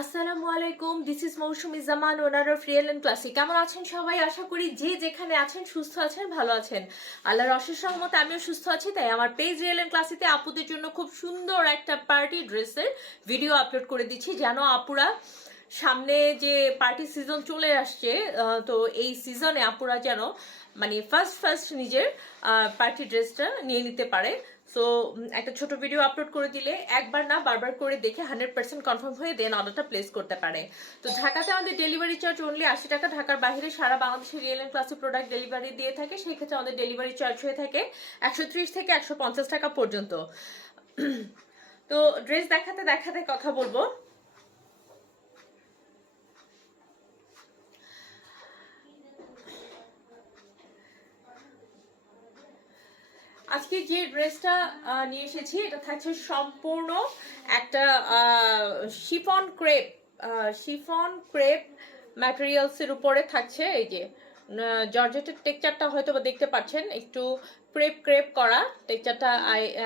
আসসালামু আলাইকুম, this is Mousumi Zaman, owner of real and classic. কেমন আছেন সবাই? আশা করি যে যেখানে আছেন সুস্থ আছেন, ভালো আছেন। আল্লাহর অশেষ রহমতে আমিও সুস্থ আছি। তাই আমার পেজ রিয়েল এন্ড ক্লাসিতে আপুদের জন্য খুব সুন্দর একটা পার্টি ড্রেসের ভিডিও আপলোড করে দিচ্ছি, যেন আপুরা সামনে যে পার্টি সিজন চলে আসছে, তো এই সিজনে আপুরা যেন মানে ফার্স্ট নিজের পার্টি ড্রেসটা নিয়ে নিতে পারে। সো একটা ছোট ভিডিও আপলোড করে দিলে একবার না বারবার করে দেখে 100% কনফার্ম হয়ে দেন অর্ডারটা প্লেস করতে পারে। তো ঢাকাতে আমাদের ডেলিভারি চার্জ অনলি 80 টাকা। ঢাকার বাইরে সারা বাংলাদেশে real and classic product delivery দিয়ে থাকে, সেই ক্ষেত্রে আমাদের ডেলিভারি চার্জ হয়ে থাকে 130 থেকে 150 টাকা পর্যন্ত। তো ড্রেস দেখাতে দেখাতে কথা বলবো। আজকে যে ড্রেসটা নিয়ে এসেছি এটা থাকছে সম্পূর্ণ একটা শিফন ক্রেপ ম্যাটেরিয়ালস এর উপরে থাকছে। এই যে জর্জেটের টেক্সচারটা হয়তো বা দেখতে পাচ্ছেন, একটু ক্রেপ ক্রেপ করা টেক্সচারটা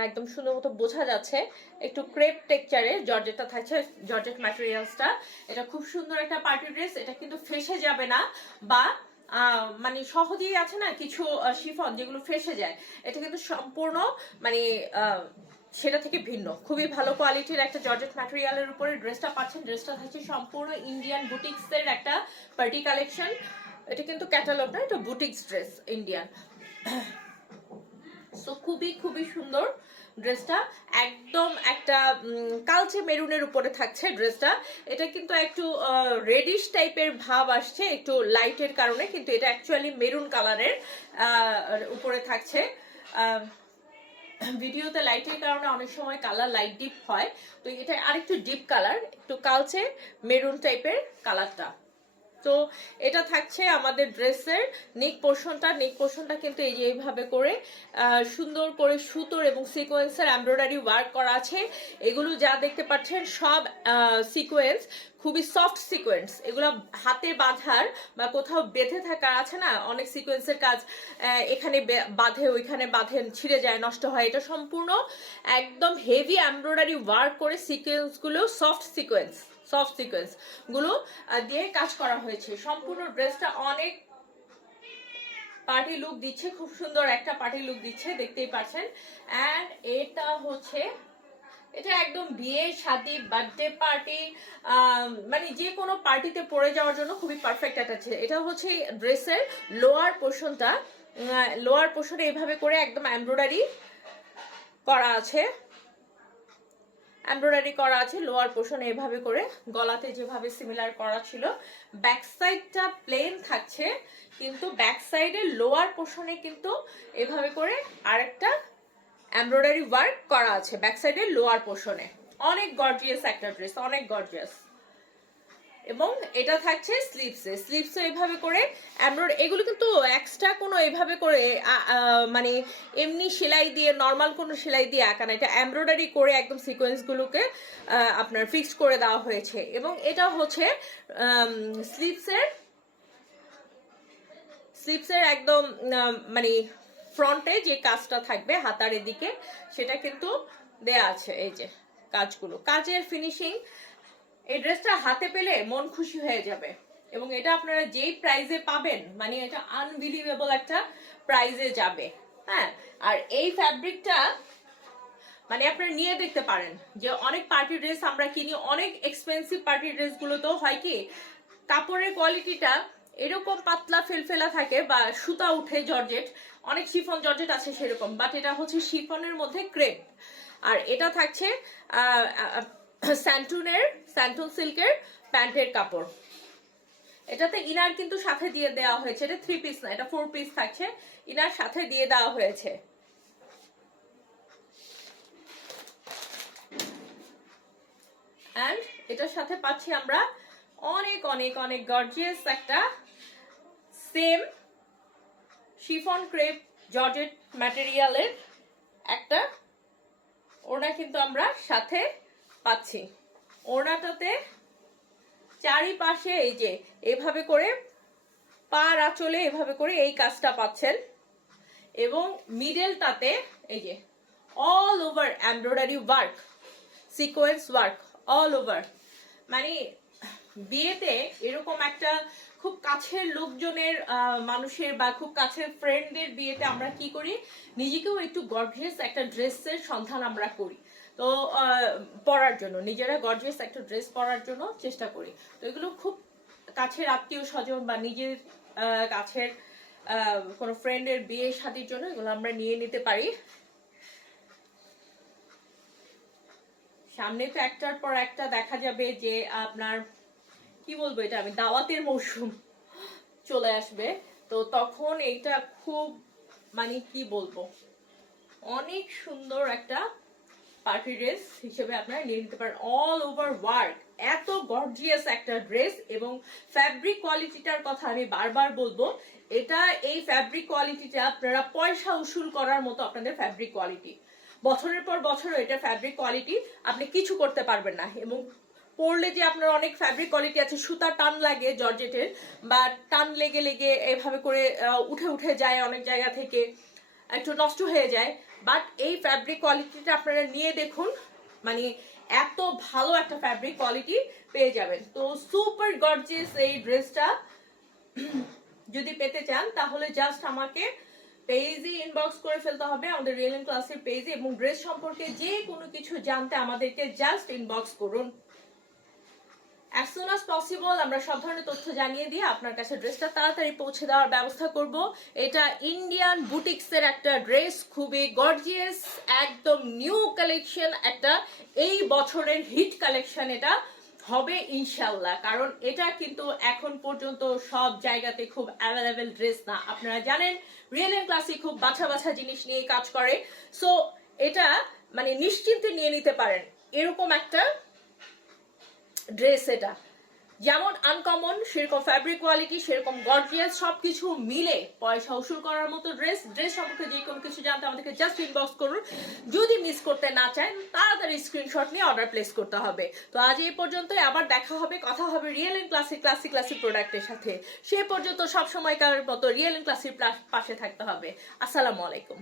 একদম সুন্দর মতো বোঝা যাচ্ছে। একটু ক্রেপ টেক্সচারে জর্জেটটা থাকছে, জর্জেট ম্যাটেরিয়ালসটা। এটা খুব সুন্দর একটা পার্টি ড্রেস। এটা কিন্তু ফেসে যাবে না বা মানে সহজেই আছে না কিছু শিফন যেগুলো ফেসে যায়, এটা কিন্তু সম্পূর্ণ মানে সেটা থেকে ভিন্ন। খুবই ভালো কোয়ালিটির একটা জর্জেট ম্যাটেরিয়ালের উপরে ড্রেসটা পাচ্ছেন। ড্রেসটা থাকছে সম্পূর্ণ ইন্ডিয়ান বুটিক্স এর একটা পার্টি কালেকশন। এটা কিন্তু ক্যাটালগ না, এটা বুটিক্স ড্রেস ইন্ডিয়ান। সো খুবই খুবই সুন্দর ড্রেসটা। একদম একটা কালচে মেরুনের উপরে থাকছে ড্রেসটা। এটা কিন্তু একটু রেডিশ টাইপের ভাব আসছে একটু লাইটের কারণে, কিন্তু এটা অ্যাকচুয়ালি মেরুন কালারের উপরে থাকছে। ভিডিওতে লাইটের কারণে অনেক সময় কালার লাইট ডিপ হয়, তো এটা আরেকটু ডিপ কালার, একটু কালচে মেরুন টাইপের কালারটা। তো এটা থাকছে আমাদের ড্রেসের নেক পোর্শনটা কিন্তু এই যে এইভাবে করে সুন্দর করে সুতোর এবং সিকোয়েন্সের এমব্রয়ডারি ওয়ার্ক করা আছে। এগুলো যা দেখতে পাচ্ছেন সব সিকোয়েন্স, খুবই সফট সিকোয়েন্স। এগুলো হাতে বাঁধার বা কোথাও বেঁধে থাকা আছে না অনেক সিকোয়েন্সের কাজ, এখানে বাঁধে ওইখানে বাঁধেন, ছিঁড়ে যায়, নষ্ট হয়। এটা সম্পূর্ণ একদম হেভি এমব্রয়ডারি ওয়ার্ক করে সিকোয়েন্সগুলো সফট সিকোয়েন্স গুলো দিয়ে কাজ করা হয়েছে। সম্পূর্ণ ড্রেসটা অনেক পার্টি লুক দিচ্ছে, খুব সুন্দর একটা পার্টি লুক দিচ্ছে, দেখতেই পাচ্ছেন। এন্ড এটা একদম বিয়ে শাদী বার্থডে পার্টি মানে যে কোনো পার্টিতে পরে যাওয়ার জন্য খুবই পারফেক্ট একটা। এটা হচ্ছে ড্রেসের লোয়ার পোর্শনে এইভাবে করে একদম এমব্রয়ডারি করা আছে লোয়ার পোর্শনে এভাবে করে, গলাতে যেভাবে সিমিলার করা ছিল। ব্যাক সাইডটা প্লেন থাকছে, কিন্তু ব্যাক সাইডে লোয়ার পোর্শনে কিন্তু এভাবে করে আরেকটা এমব্রয়ডারি ওয়ার্ক করা আছে ব্যাক সাইডে লোয়ার পোর্শনে। অনেক গর্জিয়াস একটা ড্রেস, অনেক গর্জিয়াস। এবং এটা থাকছে স্লিভসে এভাবে করে এগুলো কিন্তু এক্সট্রা কোনো এভাবে করে মানে এমনি সেলাই দিয়ে, নর্মাল কোনো সেলাই দিয়ে আঁকা না, এটা এমব্রয়ডারি করে একদম সিকোয়েন্স গুলোকে আপনার ফিক্স করে দেওয়া হয়েছে। এবং এটা হচ্ছে স্লিভসের একদম মানে ফ্রন্টে যে কাজটা থাকবে হাতার এদিকে, সেটা কিন্তু দেয়া আছে। এই যে কাজের ফিনিশিং, এই ড্রেসটা হাতে পেলে মন খুশি হয়ে যাবে। এবং এটা আপনারা যেই প্রাইজে পাবেন, মানে এটা আনবিলিভেবল একটা প্রাইজে যাবে। হ্যাঁ, আর এই ফ্যাব্রিকটা মানে আপনারা নিয়ে দেখতে পারেন যে অনেক পার্টি ড্রেস আমরা কিনি, অনেক এক্সপেন্সিভ পার্টি ড্রেস গুলোতেও হয় কি কাপড়ের কোয়ালিটিটা এরকম পাতলা ফেলফেলা থাকে বা সুতা উঠে, জর্জেট অনেক শিফন জর্জেট আছে সেরকম, বাট এটা হচ্ছে শিফনের মধ্যে ক্রেপ। আর এটা থাকছে স্যান্টুন সিল্কের প্যান্টের কাপড়। এটাতে ইনার কিন্তু সাথে দিয়ে দেওয়া হয়েছে, এটা 3 পিস না, এটা 4 পিস থাকছে, ইনার সাথে দিয়ে দেওয়া হয়েছে। এন্ড এটার সাথে পাচ্ছি আমরা অনেক অনেক অনেক গর্জিয়াস একটা সেম শিফন ক্রেপ জর্জেট ম্যাটেরিয়ালের একটা ওড়না কিন্তু আমরা সাথে পাচ্ছি। ওড়নাটাতে চারিপাশে এই যে এভাবে করে পার আঁচলে এভাবে করে এই কাজটা পাচ্ছেন। এবং মিডলটাতে এই যে all over embroidery work, sequence work all over. মানে বিয়েতে এরকম একটা খুব কাছের লোকজনের মানুষের বা খুব কাছের ফ্রেন্ডদের বিয়েতে আমরা কি করি, নিজেকেও একটু গর্জিয়াস একটা ড্রেসের সন্ধান আমরা করি। তো পরার জন্য নিজেরা গর্জিয়াস একটা ড্রেস পরার জন্য চেষ্টা করি। তো এগুলো খুব কাছের আত্মীয় স্বজন বা নিজের কাছের কোনো ফ্রেন্ডের বিয়ে শাদীর জন্য এগুলো আমরা নিয়ে নিতে পারি। সামনে তো একটার পর একটা দেখা যাবে যে আপনার কি বলবো, এটা আমি দাওয়াতের মৌসুম চলে আসবে। তো তখন এইটা খুব মানে কি বলবো, অনেক সুন্দর একটা পার্টি ড্রেস হিসেবে আপনারা নিয়ে নিতে পারেন। অল ওভার ওয়ার্ক এত গর্জিয়াস একটা ড্রেস, এবং ফ্যাব্রিক কোয়ালিটিটার কথা আমি বারবার বলবো, এটা এই ফ্যাব্রিক কোয়ালিটিটা আপনারা পয়সা উসুল করার মতো আপনাদের ফ্যাব্রিক কোয়ালিটি। বছরের পর বছর এটা ফ্যাব্রিক কোয়ালিটি আপনি কিছু করতে পারবেন না। এবং পরলে যে আপনার অনেক ফ্যাব্রিক কোয়ালিটি আছে, সুতা টান লাগে জর্জেটের, বা টান লেগে লেগে এভাবে করে উঠে উঠে যায় অনেক জায়গা থেকে, একটু নষ্ট হয়ে যায়। বাট এই ফ্যাব্রিক কোয়ালিটিটা আপনারা নিয়ে দেখুন, মানে এত ভালো একটা ফ্যাব্রিক কোয়ালিটি পেয়ে যাবেন। তো সুপার গর্জিয়াস এই ড্রেসটা যদি পেতে চান তাহলে জাস্ট আমাকে পেজে ইনবক্স করে ফেলতে হবে, আমাদের রিয়েল এন্ড ক্লাসের পেজে, এবং ড্রেস সম্পর্কে যে কোনো কিছু জানতে আমাদেরকে জাস্ট ইনবক্স করুন। as soon as possible আমরা সব ধরনের তথ্য জানিয়ে দিয়ে আপনার কাছে ড্রেসটা তাড়াতাড়ি পৌঁছে দেওয়ার ব্যবস্থা করব। এটা ইন্ডিয়ান বুটিক্সের একটা ড্রেস, খুবই গর্জিয়াস, একদম নিউ কালেকশন, একটা এই বছরের হিট কালেকশন এটা হবে ইনশাল্লাহ। কারণ এটা কিন্তু এখন পর্যন্ত সব জায়গাতে খুব অ্যাভেলেবেল ড্রেস না। আপনারা জানেন রিয়েল এন্ড ক্লাসিক খুব বাছা বাছা জিনিস নিয়ে কাজ করে। সো এটা মানে নিশ্চিন্তে নিয়ে নিতে পারেন এরকম একটা ড্রেস। এটা যেমন আনকমন, সেরকম ফ্যাব্রিক কোয়ালিটি, সেরকম গর্জিয়াস, সবকিছু মিলে পয়সা উসুল করার মতো ড্রেস। ড্রেস সম্পর্কে যে কোনো কিছু জানতে আমাদেরকে জাস্ট ইনবক্স করুন। যদি মিস করতে না চান তাড়াতাড়ি স্ক্রিনশট নিয়ে অর্ডার প্লেস করতে হবে। তো আজ এই পর্যন্তই, আবার দেখা হবে, কথা হবে রিয়েল এন্ড ক্লাসিক ক্লাসিক প্রোডাক্টের সাথে। সে পর্যন্ত সব সময়কার মতো রিয়েল এন্ড ক্লাসিক পাশে থাকতে হবে। আসসালামু আলাইকুম।